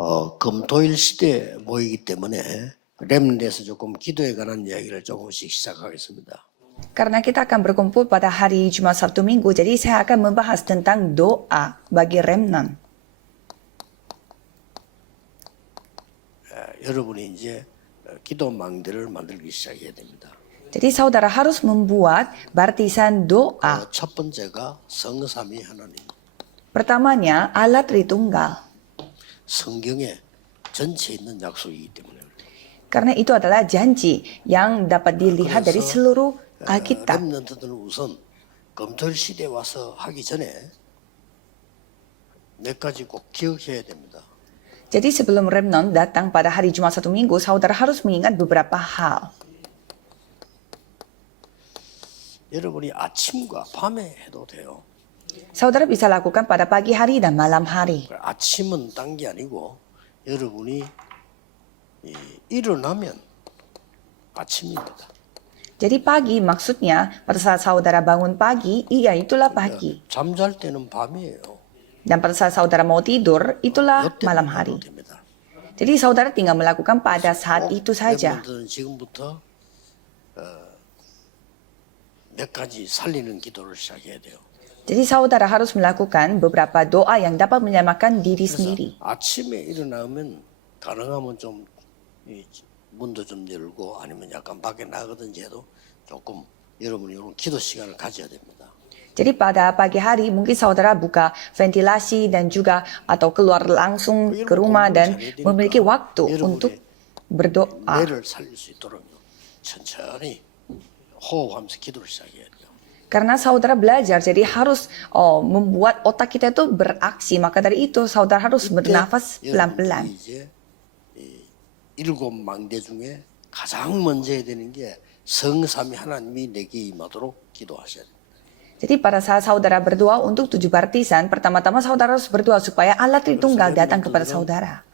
금토일 시대에 모이기 때문에 렘넌트에서 조금 기도에 관한 이야기를 조금씩 시작하겠습니다. Karena kita akan berkumpul pada hari Jumat Sabtu Minggu, jadi saya akan membahas tentang doa bagi remnant. 여러분이 이제 기도망대를 만들기 시작해야 됩니다. Jadi saudara harus membuat baptisan doa. 첫 번째가 성삼위 하나님. Pertamanya Allah Tritunggal. 성경에 전체에 있는 약속이기 때문에. Karena itu adalah janji yang dapat dilihat dari seluruh Alkitab. 렘넌트들은 우선 금토일 시대에 와서 하기 전에 몇 가지 꼭 기억해야 됩니다. Jadi sebelum remnant datang pada hari Jumat Sabtu Minggu, saudara harus mengingat beberapa hal. 여러분이 아침과 밤에 해도 돼요. Saudara bisa lakukan pada pagi hari dan malam hari. 아침은 딴 게 아니고 여러분이 일어나면 아침입니다. Jadi pagi maksudnya pada saat saudara bangun pagi, iya itulah pagi. 잠잘 때는 밤이에요. Dan pada saat saudara mau tidur, itulah malam hari. 됩니다. Jadi saudara tinggal melakukan pada saat itu saja. 렘넌트는 지금부터 몇 가지 살리는 기도를 시작해야 돼요. Jadi saudara harus melakukan beberapa doa yang dapat menyelamatkan diri sendiri. 아침에 일어나면 가능하면 좀 문도 좀 열고 아니면 약간 밖에 나가든지 해도 조금 여러분이 이런 기도 시간을 가져야 됩니다. Jadi pada pagi hari mungkin saudara buka ventilasi dan juga atau keluar langsung ke rumah dan memiliki waktu untuk berdoa. 뇌를 살릴 수 있도록 천천히 호흡하면서 기도를 시작해야 돼요. Karena saudara belajar, jadi harus membuat otak kita itu beraksi. Maka dari itu saudara harus bernafas pelan-pelan. 이제 일곱 망대 중에 가장 먼저 해야 되는 게 성삼위 하나님이 내게 임하도록 기도하셔야 됩니다. Jadi pada saat saudara berdoa untuk 7 baptisan, pertama-tama saudara harus berdoa supaya Allah Tritunggal datang kepada saudara.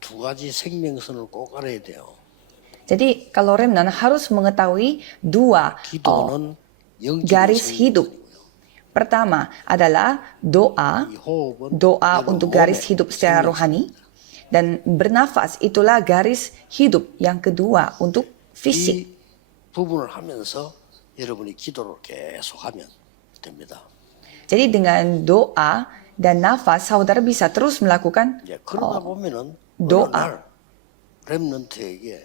두 가지 생명선을 꼭 알아야 돼요. Jadi kalau remnant harus mengetahui dua 기도는 영적인 garis hidup. 생명선이고요. Pertama adalah doa, 이 호흡은 doa 여러분 untuk 몸의 garis hidup secara rohani. Dan bernafas itulah garis hidup yang kedua untuk fisik. 이 부분을 하면서 여러분이 기도를 계속하면 됩니다. Jadi dengan doa dan nafas saudara bisa terus melakukan 이제 그러다 보면은 doa. 어느 날 렘넌트에게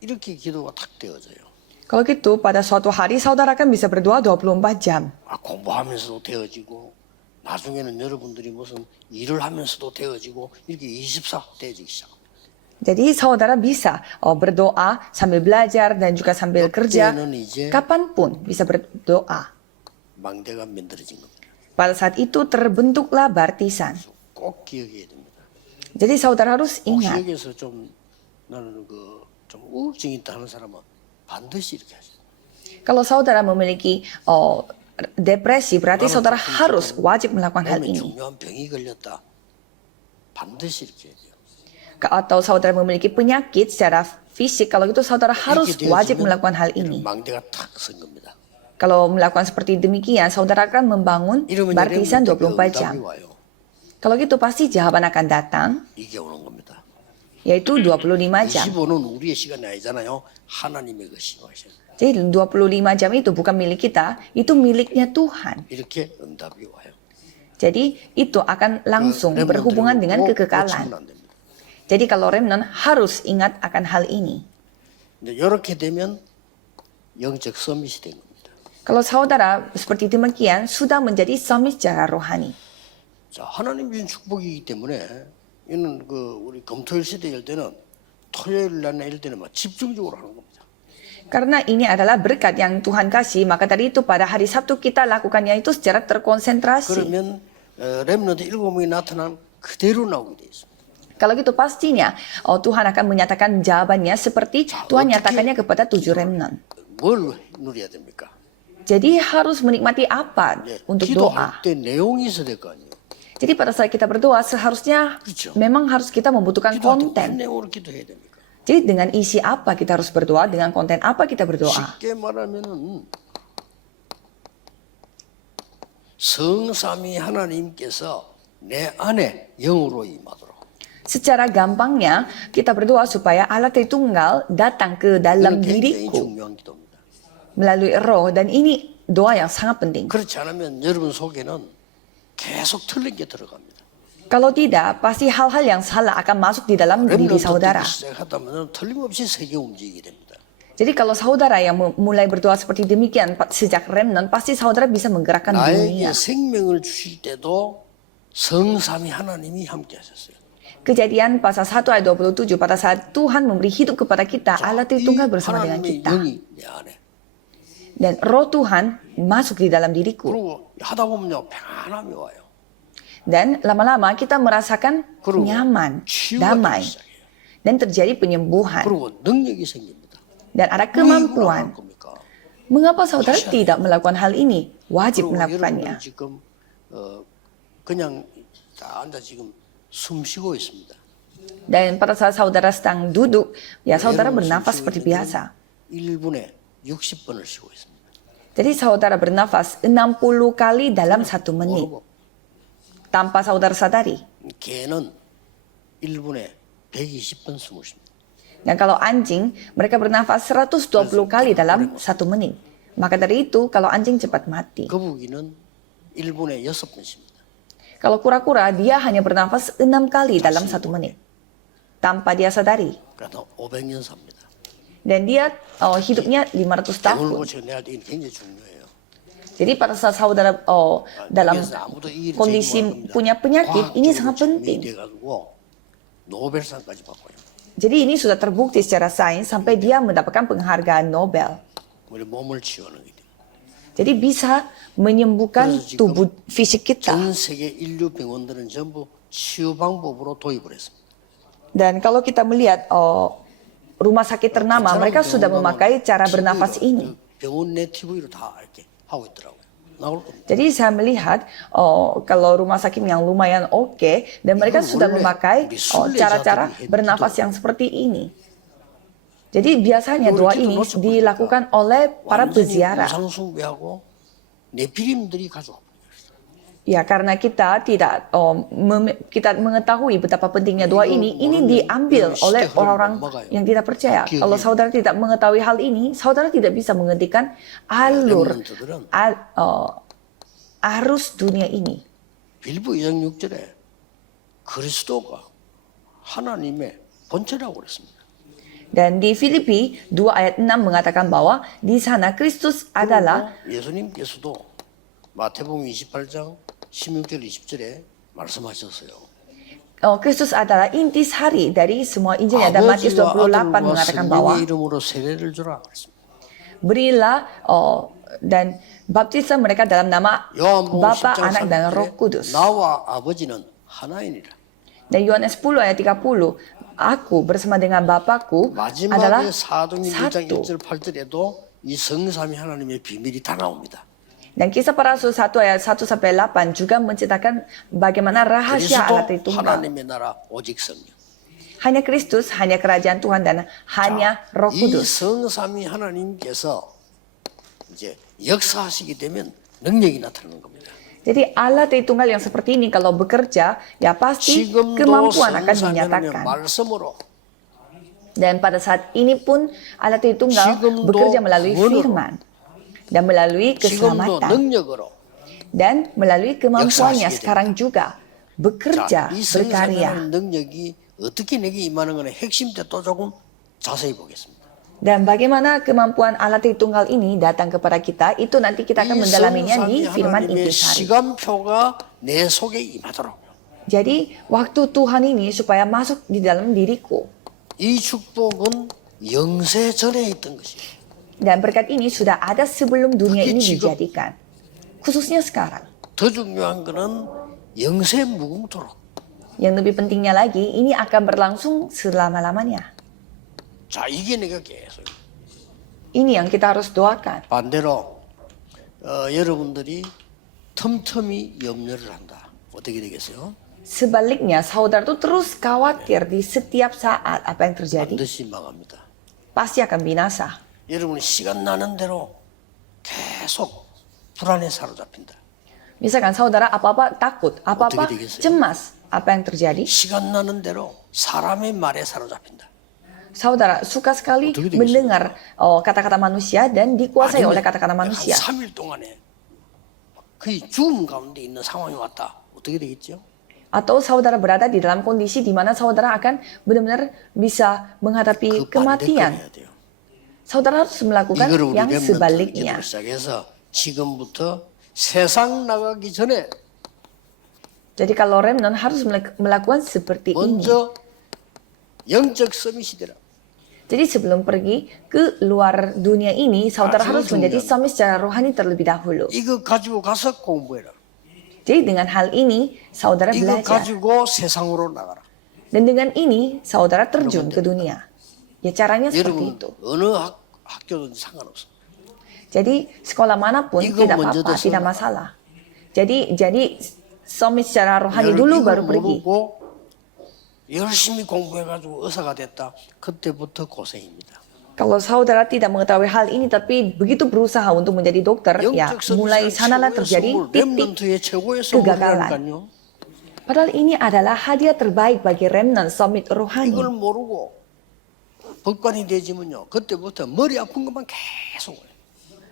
이렇게 기도가 탁 되어져요. Kalau gitu pada suatu hari saudara kan bisa berdoa 24 jam. 공부하면서도 되어지고 나중에는 여러분들이 무슨 일을 하면서도 되어지고 이렇게 24 되어지기 시작합니다. Jadi saudara bisa berdoa sambil belajar dan juga sambil kerja. 그때는 이제 Kapanpun bisa berdoa. 망대가 만들어진 겁니다. Pada saat itu terbentuklah baptisan. 꼭 기억해야 됩니다. Jadi saudara harus 혹시 ingat. 여기서 좀 나는 좀 우울증이 있다 하는 사람은 반드시 이렇게 하셔야 돼요. Kalau saudara memiliki depresi, berarti saudara harus wajib melakukan hal 몸에 ini. 중요한 병이 걸렸다. 반드시 이렇게 해야 돼요. Atau saudara memiliki penyakit secara fisik, kalau gitu saudara harus 이렇게 wajib 되어지면 melakukan hal 이런 ini. 망대가 탁 선 겁니다. Kalau melakukan seperti demikian, saudara akan membangun 이러면 baptisan 여러분들께 24 응답이 jam. 와요. Kalau gitu pasti jawaban akan datang, 이게 오는 겁니다. yaitu 25 jam. 25는 우리의 시간이 아니잖아요. 하나님의 것이 하셔요. Jadi 25 jam itu bukan milik kita, itu miliknya Tuhan. 이렇게 응답이 와요. Jadi itu akan langsung 렘넌트는 berhubungan dengan 꼭 kekekalan. 놓치면 안 됩니다. Jadi kalau remnant harus ingat akan hal ini. 이제 이렇게 되면 영적 서밋이 된 겁니다. Kalau saudara seperti demikian sudah menjadi summit secara rohani. 자, 하나님 주신 축복이기 때문에 이는 우리 금토일 시대 일 때는 토요일 날 일 때는 막 집중적으로 하는 겁니다. Karena ini adalah berkat yang Tuhan kasih, maka tadi itu pada hari Sabtu kita lakukannya itu secara terkonsentrasi. 그러면 렘넌트 7명이 나타난 그대로 나오게 돼 있습니다. Kalau gitu pastinya Tuhan akan menyatakan jawabannya seperti Tuhan nyatakannya kepada 7 remnant. 뭘 누려야 됩니까? Jadi harus menikmati apa untuk doa. 기도할 때 내용이 있어야 될 거 아니에요. Jadi pada saat kita berdoa seharusnya 그렇죠. memang harus kita membutuhkan 기도할 때 무슨 konten. 내용으로 기도해야 됩니까? Jadi dengan isi apa kita harus berdoa, dengan konten apa kita berdoa. 쉽게 말하면은 성삼위 하나님께서 내 안에 영으로 임하도록. Secara gampangnya, kita berdoa supaya Allah Tritunggal datang ke dalam 이건 굉장히 diriku 중요한 기도입니다. melalui roh. Dan ini doa yang sangat penting. 그렇지 않으면 여러분 속에는 계속 틀린 게 들어갑니다. Kalau tidak, pasti hal-hal yang salah akan masuk di dalam diri 렘넌트 saudara. 되기 시작하다면 틀림없이 세계 움직이게 됩니다. Jadi kalau saudara yang mulai berdoa seperti demikian sejak remnant, pasti saudara bisa menggerakkan 나에게 dunia. 생명을 주실 때도 성삼위 하나님이 함께 하셨어요. Kejadian pasal 1 ayat 27, pada saat Tuhan memberi hidup kepada kita, Allah Tritunggal bersama dengan 하나님의 kita. 영이 내 안에. Dan roh Tuhan masuk di dalam diriku. 그리고 하다 보면요 평안함이 와요. Dan lama-lama kita merasakan 그리고 nyaman, 치유가 damai. 되기 시작해요. Dan terjadi penyembuhan. 그리고 능력이 생깁니다. Dan ada 왜 이걸 안 할 kemampuan. 겁니까? Mengapa saudara tidak melakukan hal ini? Wajib 그리고 melakukannya. 여러분은 지금 그냥 다 앉아 지금 숨 쉬고 있습니다. Dan pada saat saudara sedang duduk, ya saudara 여러분 bernafas 숨 seperti 쉬고 있는 biasa. 1분에 60번을 쉬고 있습니다. Jadi saudara bernafas 60 kali dalam 1 menit. 모르고 Tanpa saudara sadari. 개는 1분에 120번 숨을 쉽니다. Dan kalau anjing, mereka bernafas 120 kali dalam 1 menit. Maka dari itu, kalau anjing cepat mati. 거북이는 1분에 6번 쉽니다. Kalau kura-kura, dia hanya bernafas 6 kali dalam 1 menit. Tanpa dia sadari. 그래도 500년 삽니다. Dan dia hidupnya 500 오늘 tahun. 고쳐내야 되는 게 굉장히 중요해요. Jadi pada saat saudara dalam 그래서 아무도 이 일을 kondisi 제공을 합니다. punya penyakit, ini sangat 과학적으로 penting. 증명돼가지고 노벨상까지 받고요. Jadi ini sudah terbukti secara sains sampai dia mendapatkan penghargaan Nobel. 우리 몸을 치유하는 게 돼요. Jadi bisa menyembuhkan 그래서 지금 tubuh fisik kita. 전 세계 인류 병원들은 전부 치유 방법으로 도입을 했습니다. Dan kalau kita melihat rumah sakit ternama, mereka sudah memakai cara bernafas ini. 병원 내 TV로 다 이렇게 하고 있더라고요. 나올 겁니다. Jadi saya melihat kalau rumah sakit yang lumayan oke, dan mereka sudah memakai cara-cara bernafas yang seperti ini. Jadi biasanya doa ini dilakukan oleh para peziarah. 우상숭배하고 네피림들이 가져와. Ya, karena kita tidak kita mengetahui betapa pentingnya doa ini diambil oleh orang-orang yang tidak percaya. Kalau saudara tidak mengetahui hal ini, saudara tidak bisa menghentikan arus dunia ini. 빌보 2장 6절에 그리스도가 하나님의 본체라고 그랬습니다. Dan di Filipi 2 ayat 6 mengatakan bahwa di sana Kristus adalah 예수님께서도 마태복음 28장 16절 20절에 말씀하셨어요. Kristus adalah intisari dari semua Injilnya, dan Matius 28 mengatakan bahwa 성령의 이름으로 세례를 주라 그랬습니다. berilah dan baptislah mereka dalam nama 요한복음 Bapa, 10장 Anak, dan Roh 30절에 Kudus. 나와 아버지는 하나이니라. Dan Yohanes 10 ayat 30, aku bersama dengan Bapakku adalah 마지막에 사도행전 1장 satu. 1절 8절에도 이 성삼위 하나님의 비밀이 다 나옵니다. Dan kisah para rasul 1 ayat 1 sampai 8 juga menceritakan bagaimana rahasia Allah 그리스도 Tritunggal. 하나님의 나라 오직 성령. Hanya Kristus, hanya kerajaan Tuhan, dan hanya Roh 이 Kudus. 성삼위 하나님께서 이제 역사하시게 되면 능력이 나타나는 겁니다. Jadi Allah Tritunggal yang seperti ini kalau bekerja, ya pasti 지금도 kemampuan akan 성삼위 하나님의 dinyatakan. 말씀으로 Dan pada saat ini pun Allah Tritunggal 지금도 bekerja melalui 구원으로, firman dan melalui 지금도 keselamatan 능력으로 dan melalui kemampuannya 역사하시게 sekarang juga bekerja, 이 berkarya. 성삼위 능력이 어떻게 내게 임하는 거는 핵심 때 또 조금 자세히 보겠습니다. Dan bagaimana kemampuan Allah Tritunggal ini datang kepada kita, itu nanti kita akan 이 mendalaminya di 성삼위 firman 하나님의 intisari. 시간표가 내 속에 임하도록 Jadi waktu Tuhan ini supaya masuk di dalam diriku. 이 축복은 영세 전에 있던 것이에요. Dan berkat ini sudah ada sebelum dunia Tapi ini 지금- dijadikan. Khususnya sekarang. 더 중요한 거는 영세 무궁토록. Yang lebih pentingnya lagi, ini akan berlangsung selama-lamanya. 자, 이게 내가 계속. Ini yang kita harus doakan. 반대로 여러분들이 틈틈이 염려를 한다. 어떻게 되겠어요? Sebaliknya, saudara tuh terus khawatir di setiap saat apa yang terjadi. 반드시 망합니다. Pasti akan binasa. 여러분이 시간 나는 대로 계속 불안에 사로잡힌다. Misalkan saudara apa-apa takut, apa-apa 어떻게 되겠어요? cemas, apa yang terjadi? 시간 나는 대로 사람의 말에 사로잡힌다. Saudara suka sekali 어떻게 되겠어요? mendengar kata-kata manusia dan dikuasai oleh kata-kata 한 manusia. 3일 동안에 거의 죽음 가운데 있는 상황이 왔다. 어떻게 되겠죠? Atau saudara berada di dalam kondisi di mana saudara akan benar-benar bisa menghadapi 그 반대껏 kematian. 해야 돼요. Saudara harus melakukan 이거를 우리 yang 렘넌트 sebaliknya. 기도를 시작해서 지금부터 세상 나가기 전에 Jadi kalau remnant harus melakukan seperti ini. 먼저 영적 서밋이 되라. Jadi sebelum pergi ke luar dunia ini, saudara Ah, harus itu menjadi 중요하다. suami secara rohani terlebih dahulu. 이거 가지고 가서 공부해라. Jadi dengan hal ini, saudara 이거 belajar. 가지고 세상으로 나가라. Dan dengan ini, saudara terjun ke dunia. Ya caranya seperti 여러분 itu. 어느 학교든지 상관없어. Jadi sekolah manapun 이거 tidak 먼저 apa-apa, 됐어. tidak masalah. Jadi suami secara rohani 여러분 dulu 이걸 baru pergi. 모르고 열심히 공부해가지고 의사가 됐다. 그때부터 고생입니다. Kalau saudara tidak mengetahui hal ini tapi begitu berusaha untuk menjadi dokter, ya 영적 mulai 서밋은 sanalah 최고의 terjadi 선물, titik 렘넌트의 최고의 kegagalan. 선물이라니까요. Padahal ini adalah hadiah terbaik bagi remnant summit rohani. 이걸 모르고 법관이 되지면요. 그때부터 머리 아픈 것만 계속 와요.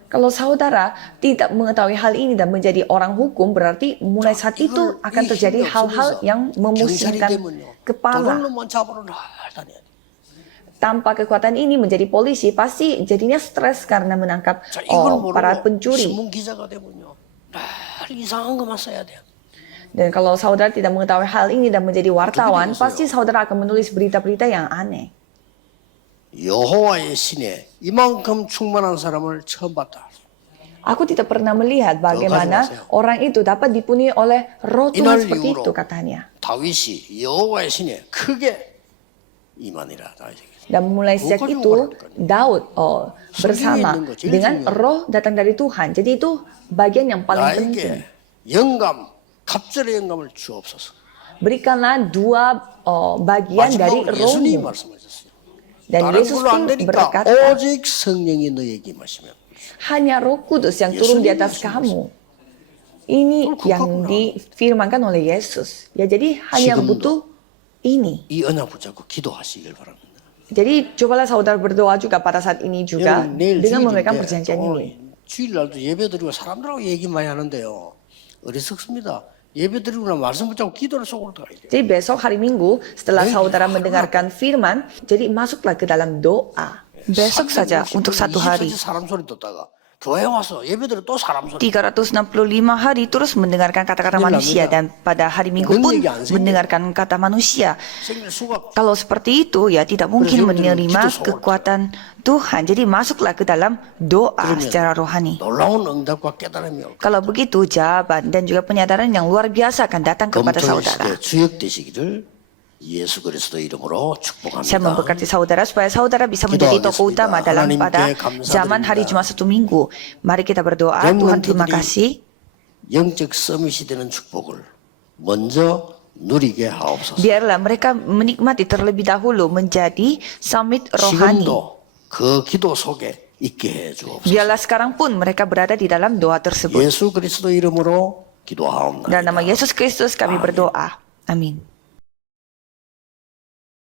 Kalau saudara tidak mengetahui hal ini dan menjadi orang hukum, berarti mulai saat itu akan terjadi hal-hal yang memusingkan kepala. 도둑놈만 잡으러 날 다녀야 돼. Tanpa kekuatan ini menjadi polisi, pasti jadinya stres karena menangkap 자, 이걸 para 모르고 pencuri. 신문 기자가 되면요. 날 이상한 것만 써야 돼요. Dan kalau saudara tidak mengetahui hal ini dan menjadi wartawan, 되겠어요? pasti saudara akan menulis berita-berita yang aneh. 여호와의 신에 이만큼 충만한 사람을 처음 봤다. Aku tidak pernah melihat bagaimana 가져가세요. orang itu dapat dipenuhi oleh roh Tuhan 이날 seperti 이후로 itu katanya. 다윗이 여호와의 신에 크게 임하니라. 다윗에게. Dan mulai sejak 가지고 itu 가라니까요. Daud bersama 있는 거 제일 dengan 중요해요. roh datang dari Tuhan. Jadi itu bagian yang paling penting. 나에게 영감, 갑절의 영감을 주옵소서. Berikanlah dua bagian dari 마지막으로 예수님이 rohmu. 말씀하셨어요. Dan 다른 Yesus 걸로 안 pun 되니까 berkata, 오직 성령이 너에게 임하시면 hanya Roh Kudus yang turun di atas kamu. Ini yang difirmankan oleh Yesus. Ya jadi hanya 지금도 butuh ini. 이 언약 붙잡고 기도하시길 바랍니다. Jadi cobalah saudara berdoa juga pada saat ini juga 여러분 내일 dengan memegang 주일인데 perjanjian ini. 주일날도 예배드리고 사람들하고 얘기 많이 하는데요. 어리석습니다. 예배드리고 나면 말씀 붙잡고 기도를 속으로 들어가야 돼요. Jadi besok hari Minggu setelah saudara mendengarkan firman, jadi masuklah ke dalam doa. Besok saja untuk satu hari. 24시 사람 소리 듣다가 교회 와서 예배드려 또 사람 소리. 365 hari terus mendengarkan kata-kata manusia dan pada hari Minggu pun mendengarkan kata manusia. 생길 수가 Kalau seperti itu ya tidak mungkin menerima kekuatan Tuhan. Jadi masuklah ke dalam doa secara rohani. 놀라운 응답과 깨달음이 올 Kalau begitu jawaban dan juga penyadaran yang luar biasa akan datang kepada 검토의 saudara. 시대 주역되시기를 예수 그리스도 이름으로 축복합니다. Saya memberkati saudara supaya saudara bisa menjadi tokoh utama dalam pada zaman hari Jumat satu minggu. Mari kita berdoa. Tuhan terima kasih. 영적 서밋이 되는 축복을 먼저 누리게 하옵소서. Biarlah mereka menikmati terlebih dahulu menjadi summit rohani. 지금도 그 기도 속에 있게 해 주옵소서. Biarlah sekarang pun mereka berada di dalam doa tersebut. 예수 그리스도 이름으로 기도하옵나이다. Dalam nama Yesus Kristus kami berdoa. Amin.